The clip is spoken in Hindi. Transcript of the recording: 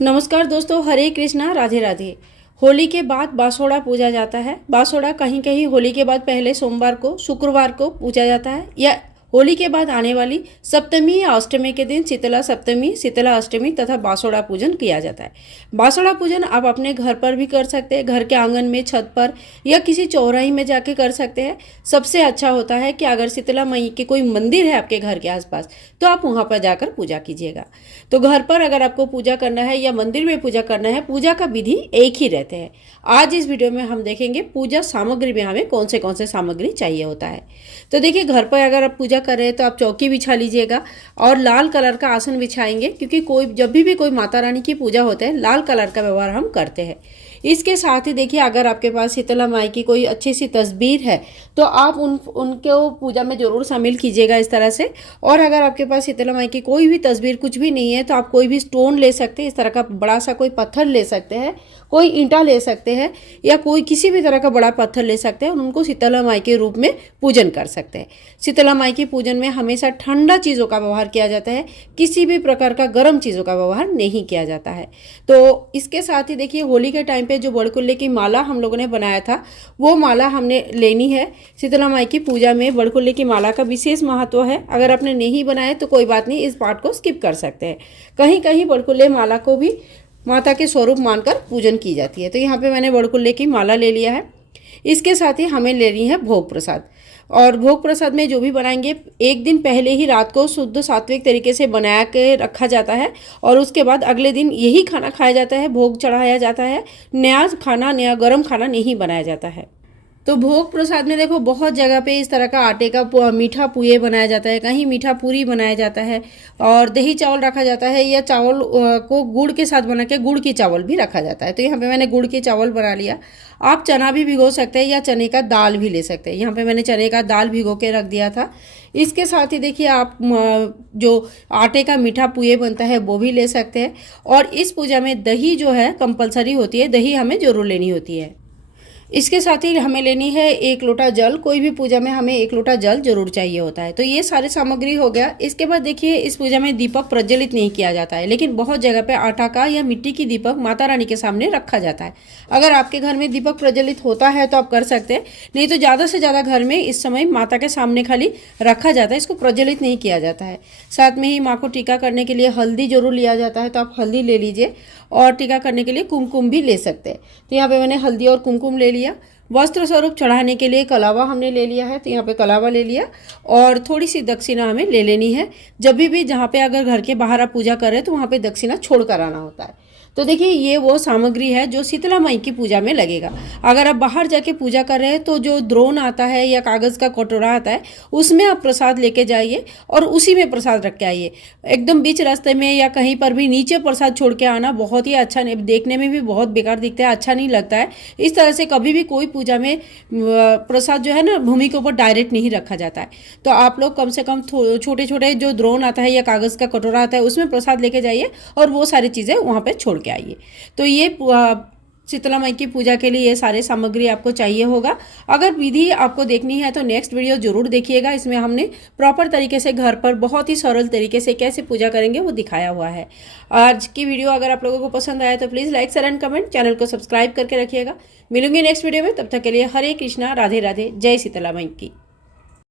नमस्कार दोस्तों, हरे कृष्णा, राधे राधे। होली के बाद बासोड़ा पूजा जाता है। बासोड़ा कहीं कहीं होली के बाद पहले सोमवार को, शुक्रवार को पूजा जाता है, या होली के बाद आने वाली सप्तमी या अष्टमी के दिन शीतला सप्तमी, शीतला अष्टमी तथा बासोड़ा पूजन किया जाता है। बासोड़ा पूजन आप अपने घर पर भी कर सकते हैं, घर के आंगन में, छत पर या किसी चौराही में जाके कर सकते हैं। सबसे अच्छा होता है कि अगर शीतला मई के कोई मंदिर है आपके घर के आसपास तो आप वहाँ पर जाकर पूजा कीजिएगा। तो घर पर अगर आपको पूजा करना है या मंदिर में पूजा करना है, पूजा का विधि एक ही रहते हैं। आज इस वीडियो में हम देखेंगे पूजा सामग्री में हमें कौन से सामग्री चाहिए होता है। तो देखिए, घर पर अगर आप पूजा कर रहे हैं तो आप चौकी बिछा लीजिएगा और लाल कलर का आसन बिछाएंगे, क्योंकि जब भी कोई माता रानी की पूजा होता है लाल कलर का व्यवहार हम करते हैं। इसके साथ ही देखिए, अगर आपके पास शीतला माई की कोई अच्छी सी तस्वीर है तो आप उनको पूजा में ज़रूर शामिल कीजिएगा इस तरह से। और अगर आपके पास शीतला माई की कोई भी तस्वीर कुछ भी नहीं है तो आप कोई भी स्टोन ले सकते हैं, इस तरह का बड़ा सा कोई पत्थर ले सकते हैं, कोई ईंटा ले सकते हैं या कोई किसी भी तरह का बड़ा पत्थर ले सकते हैं और उनको शीतला माई के रूप में पूजन कर सकते हैं। शीतला माई की पूजन में हमेशा ठंडा चीज़ों का व्यवहार किया जाता है, किसी भी प्रकार का गर्म चीज़ों का व्यवहार नहीं किया जाता है। तो इसके साथ ही देखिए, होली के टाइम पे जो बड़कुल्ले की माला हम लोगों ने बनाया था वो माला हमने लेनी है। शीतला माई की पूजा में बड़कुल्ले की माला का विशेष महत्व है। अगर आपने नहीं बनाया तो कोई बात नहीं, इस पार्ट को स्किप कर सकते हैं। कहीं कहीं बड़कुल्ले माला को भी माता के स्वरूप मानकर पूजन की जाती है। तो यहाँ पे मैंने बड़कुल्ले की माला ले लिया है। इसके साथ ही हमें लेनी है भोग प्रसाद। और भोग प्रसाद में जो भी बनाएंगे, एक दिन पहले ही रात को शुद्ध सात्विक तरीके से बना के रखा जाता है और उसके बाद अगले दिन यही खाना खाया जाता है, भोग चढ़ाया जाता है। नया खाना, नया गर्म खाना नहीं बनाया जाता है। तो भोग प्रसाद में देखो, बहुत जगह पे इस तरह का आटे का मीठा पुए बनाया जाता है, कहीं मीठा पूरी बनाया जाता है और दही चावल रखा जाता है, या चावल को गुड़ के साथ बना के गुड़ की चावल भी रखा जाता है। तो यहाँ पे मैंने गुड़ की चावल बना लिया। आप चना भी भिगो सकते हैं या चने का दाल भी ले सकते हैं। यहाँ पे मैंने चने का दाल भिगो के रख दिया था। इसके साथ ही देखिए, आप जो आटे का मीठा पुए बनता है वो भी ले सकते हैं। और इस पूजा में दही जो है कंपलसरी होती है, दही हमें जरूर लेनी होती है। इसके साथ ही हमें लेनी है 1 लोटा जल। कोई भी पूजा में हमें 1 लोटा जल जरूर चाहिए होता है। तो ये सारे सामग्री हो गया। इसके बाद देखिए, इस पूजा में दीपक प्रज्वलित नहीं किया जाता है, लेकिन बहुत जगह पे आटा का या मिट्टी की दीपक माता रानी के सामने रखा जाता है। अगर आपके घर में दीपक प्रज्वलित होता है तो आप कर सकते हैं, नहीं तो ज़्यादा से ज़्यादा घर में इस समय माता के सामने खाली रखा जाता है, इसको प्रज्वलित नहीं किया जाता है। साथ में ही माँ को टीका करने के लिए हल्दी जरूर लिया जाता है, तो आप हल्दी ले लीजिए। और टीका करने के लिए कुमकुम भी ले सकते हैं। तो यहाँ पे मैंने हल्दी और कुमकुम ले लिया। वस्त्र स्वरूप चढ़ाने के लिए कलावा हमने ले लिया है, तो यहाँ पे कलावा ले लिया। और थोड़ी सी दक्षिणा हमें ले लेनी है। जब भी जहाँ पे अगर घर के बाहर आप पूजा कर रहे हैं तो वहाँ पे दक्षिणा छोड़ कर आना होता है। तो देखिए, ये वो सामग्री है जो शीतला माई की पूजा में लगेगा। अगर आप बाहर जाके पूजा कर रहे हैं तो जो द्रोण आता है या कागज़ का कटोरा आता है उसमें आप प्रसाद लेके जाइए और उसी में प्रसाद रख के आइए। एकदम बीच रास्ते में या कहीं पर भी नीचे प्रसाद छोड़ के आना बहुत ही अच्छा नहीं, देखने में भी बहुत बेकार दिखता है, अच्छा नहीं लगता है। इस तरह से कभी भी कोई पूजा में प्रसाद जो है ना, भूमि के ऊपर डायरेक्ट नहीं रखा जाता है। तो आप लोग कम से कम छोटे छोटे जो द्रोण आता है या कागज़ का कटोरा आता है उसमें प्रसाद लेके जाइए और वो सारी चीज़ें वहाँ पर छोड़ के आइए। तो ये शीतला माई की पूजा के लिए ये सारे सामग्री आपको चाहिए होगा। अगर विधि आपको देखनी है तो नेक्स्ट वीडियो जरूर देखिएगा। इसमें हमने प्रॉपर तरीके से घर पर बहुत ही सरल तरीके से कैसे पूजा करेंगे वो दिखाया हुआ है। आज की वीडियो अगर आप लोगों को पसंद आया तो please like, share and comment, channel को सब्सक्राइब करके रखिएगा। मिलूंगी नेक्स्ट वीडियो में, तब तक के लिए हरे कृष्णा, राधे राधे, जय शीतला माई की।